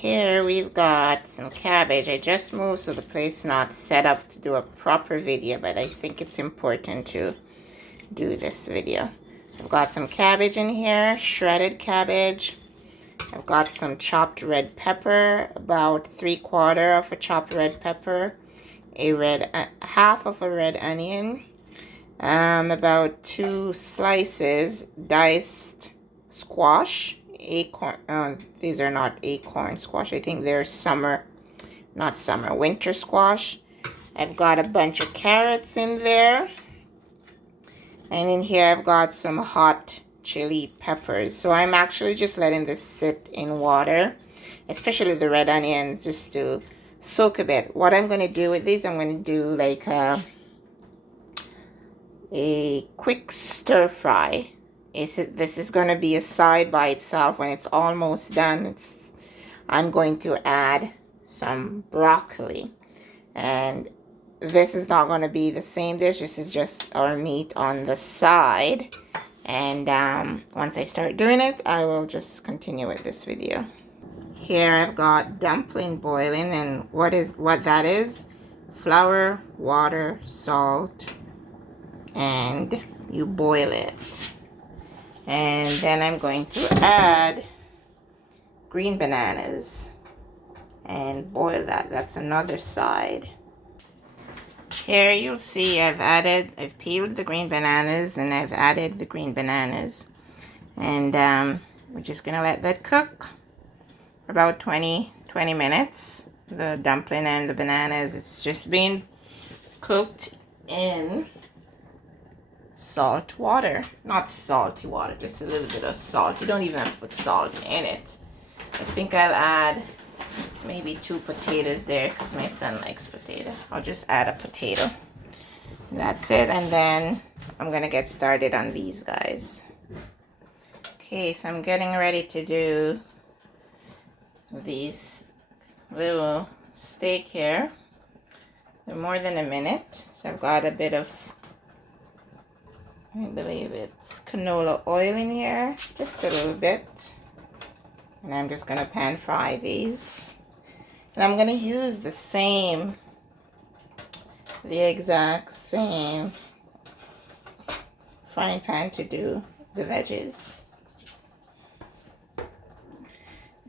Here we've got some cabbage. I just moved so the place not set up to do a proper video, but I think it's important to do this video. I've got some cabbage in here, shredded cabbage. I've got some chopped red pepper, about 3/4 of a chopped red pepper, half of a red onion, about 2 slices diced squash, acorn. These are not acorn squash. I think they're winter squash. I've got a bunch of carrots in there. And in here I've got some hot chili peppers. So I'm actually just letting this sit in water, especially the red onions, just to soak a bit. What I'm going to do with these, I'm going to do like a quick stir fry. This is going to be a side by itself. When it's almost done, I'm going to add some broccoli. And this is not going to be the same dish. This is just our meat on the side. And once I start doing it, I will just continue with this video. Here I've got dumpling boiling, and what that is, flour, water, salt, and you boil it. And then I'm going to add green bananas and boil that. That's another side. Here you'll see I've peeled the green bananas and I've added the green bananas. And we're just going to let that cook for about 20 minutes. The dumpling and the bananas, it's just been cooked in salt water. Not salty water, just a little bit of salt. You don't even have to put salt in it. I think I'll add maybe 2 potatoes there because my son likes potato. I'll just add a potato. That's it. And then I'm going to get started on these guys. Okay, so I'm getting ready to do these little steak here. They're more than a minute. So I've got a bit of, I believe it's canola oil in here, just a little bit. And I'm just going to pan fry these. And I'm going to use the exact same frying pan to do the veggies.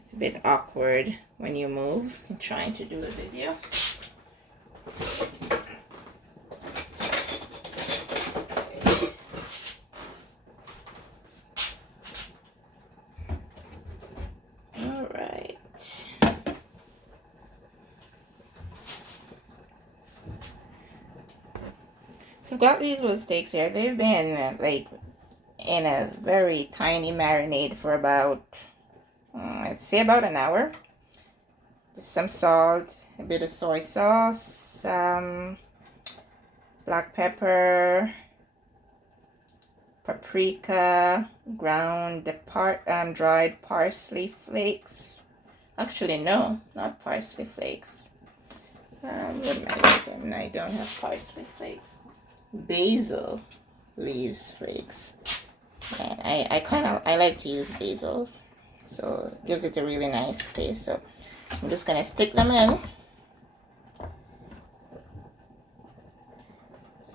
It's a bit awkward when you move and trying to do a video. So I've got these little steaks here. They've been like in a very tiny marinade for about, I'd say about an hour. Just some salt, a bit of soy sauce, some black pepper, paprika, dried parsley flakes. Actually, no, not parsley flakes. What am I using? I don't have parsley flakes. Basil leaves flakes. And I like to use basil, so it gives it a really nice taste. So I'm just gonna stick them in,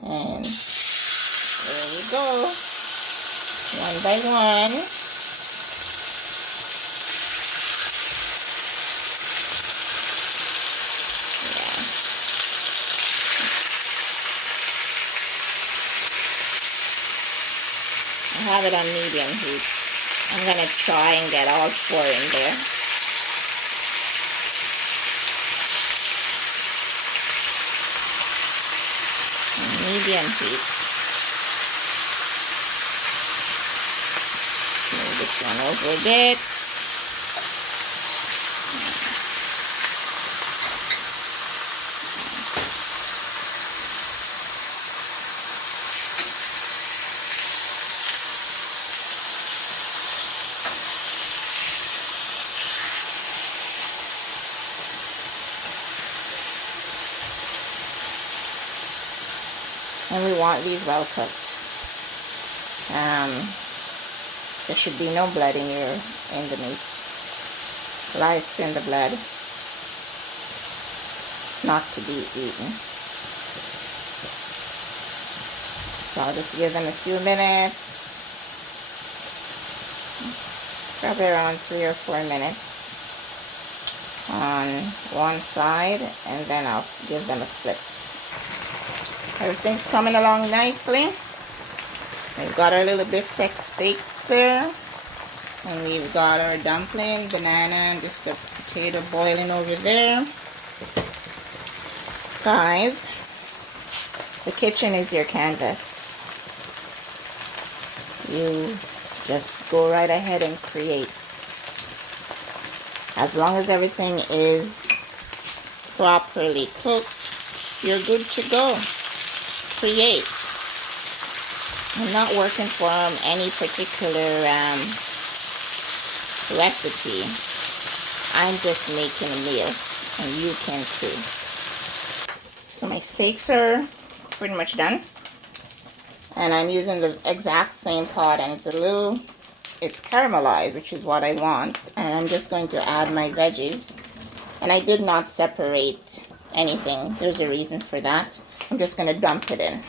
and there we go, one by one. I have it on medium heat. I'm going to try and get all 4 in there. Medium heat. Move this one over a bit. And we want these well cooked. There should be no blood in the meat. Life's in the blood. It's not to be eaten. So I'll just give them a few minutes. Probably around 3 or 4 minutes on one side, and then I'll give them a flip. Everything's coming along nicely. We've got our little beefsteak steaks there, and we've got our dumpling, banana, and just a potato boiling over there. Guys, the kitchen is your canvas. You just go right ahead and create. As long as everything is properly cooked, you're good to go. Create. I'm not working from any particular recipe. I'm just making a meal, and you can too. So my steaks are pretty much done, and I'm using the exact same pot, and it's caramelized, which is what I want. And I'm just going to add my veggies, and I did not separate anything. There's a reason for that. I'm just going to dump it in.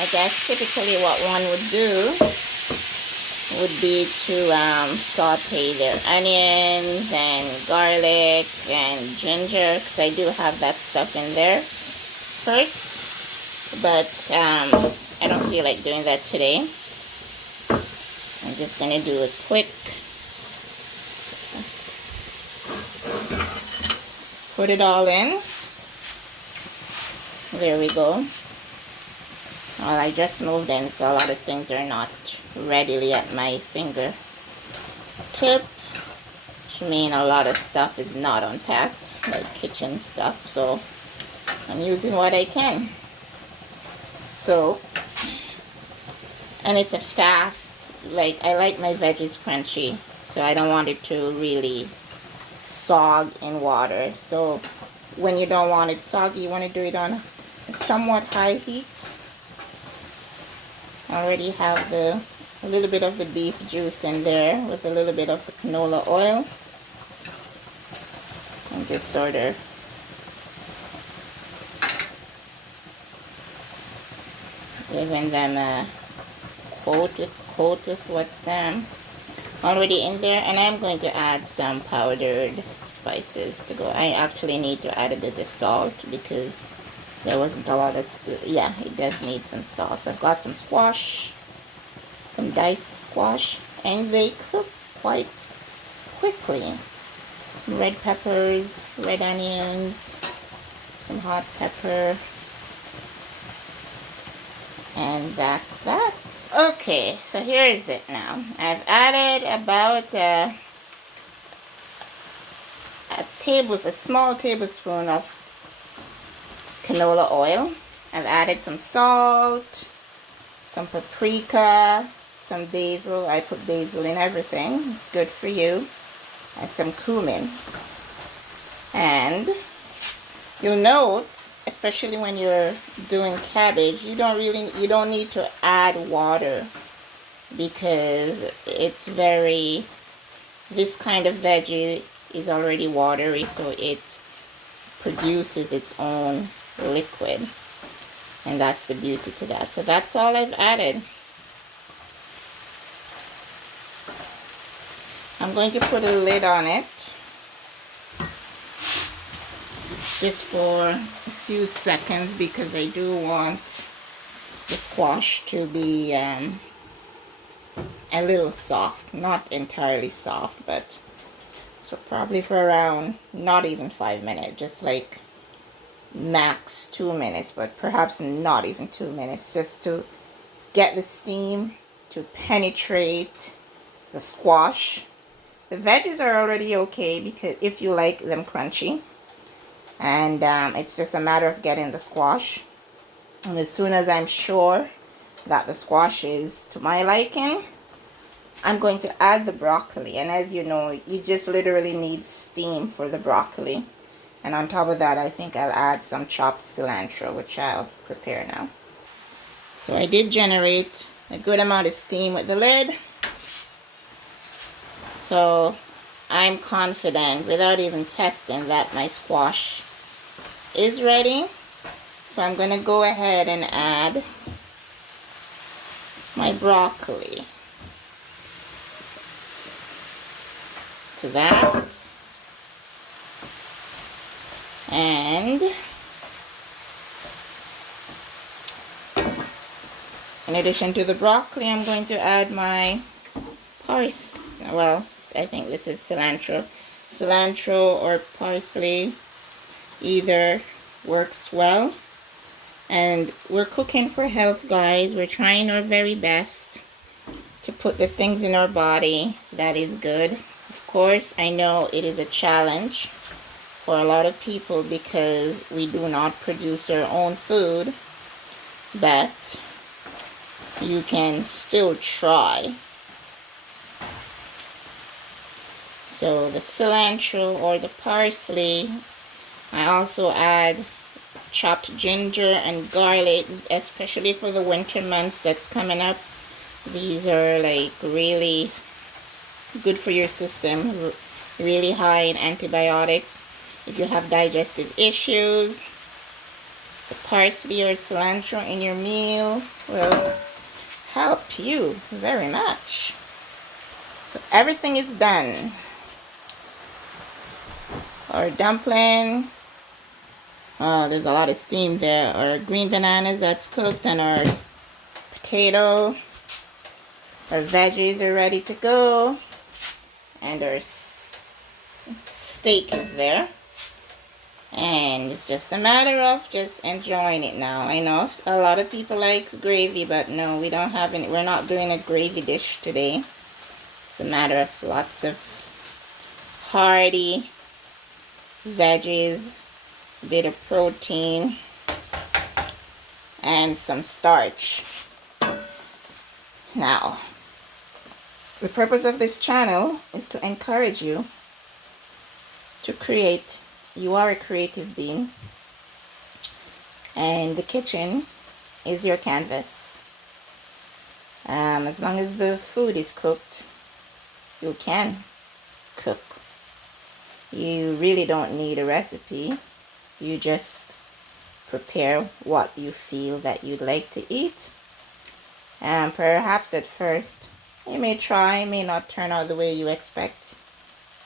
I guess typically what one would do would be to saute their onions and garlic and ginger, because I do have that stuff in there first, but I don't feel like doing that today. I'm just going to do a quick put it all in. There we go. Well, I just moved in, so a lot of things are not readily at my fingertip, which means a lot of stuff is not unpacked, like kitchen stuff, so I'm using what I can. So, and it's a fast, like, I like my veggies crunchy, so I don't want it to really sog in water. So when you don't want it soggy, you want to do it on a somewhat high heat. I already have a little bit of the beef juice in there with a little bit of the canola oil. And just sort of giving them a coat with what's already in there. And I'm going to add some powdered spices to go. I actually need to add a bit of salt because there wasn't a lot of, yeah, it does need some salt. So I've got some squash, some diced squash, and they cook quite quickly. Some red peppers, red onions, some hot pepper, and that's that. Okay, so here is it now. I've added about a small tablespoon of canola oil. I've added some salt, some paprika, some basil. I put basil in everything. It's good for you. And some cumin. And you'll note, especially when you're doing cabbage, you don't need to add water, because this kind of veggie is already watery, so it produces its own liquid, and that's the beauty to that. So that's all I've added. I'm going to put a lid on it just for a few seconds, because I do want the squash to be a little soft, not entirely soft, but so probably for around not even 5 minutes, just like max 2 minutes, but perhaps not even 2 minutes, just to get the steam to penetrate the squash. The veggies are already okay, because if you like them crunchy, and it's just a matter of getting the squash. And as soon as I'm sure that the squash is to my liking, I'm going to add the broccoli. And as you know, you just literally need steam for the broccoli. And on top of that, I think I'll add some chopped cilantro, which I'll prepare now. So I did generate a good amount of steam with the lid. So I'm confident, without even testing, that my squash is ready. So I'm going to go ahead and add my broccoli to that. And in addition to the broccoli, I'm going to add my well, I think this is cilantro. Cilantro or parsley, either works well. And we're cooking for health, guys. We're trying our very best to put the things in our body that is good. Of course, I know it is a challenge for a lot of people because we do not produce our own food, but you can still try. So the cilantro or the parsley, I also add chopped ginger and garlic, especially for the winter months that's coming up. These are like really good for your system, really high in antibiotics. If you have digestive issues, the parsley or cilantro in your meal will help you very much. So everything is done. Our dumpling, oh, there's a lot of steam there. Our green bananas that's cooked, and our potato. Our veggies are ready to go. And our steak is there. And it's just a matter of just enjoying it now. I know a lot of people like gravy, but no, we don't have any. We're not doing a gravy dish today. It's a matter of lots of hearty veggies, a bit of protein, and some starch. Now, the purpose of this channel is to encourage you to create. You are a creative being, and the kitchen is your canvas. As long as the food is cooked, you can cook. You really don't need a recipe. You just prepare what you feel that you'd like to eat. And perhaps at first, you may try, may not turn out the way you expect.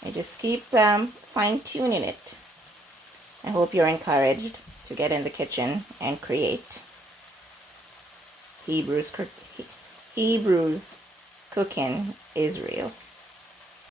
You just keep fine-tuning it. I hope you're encouraged to get in the kitchen and create. Hebrews cooking is real.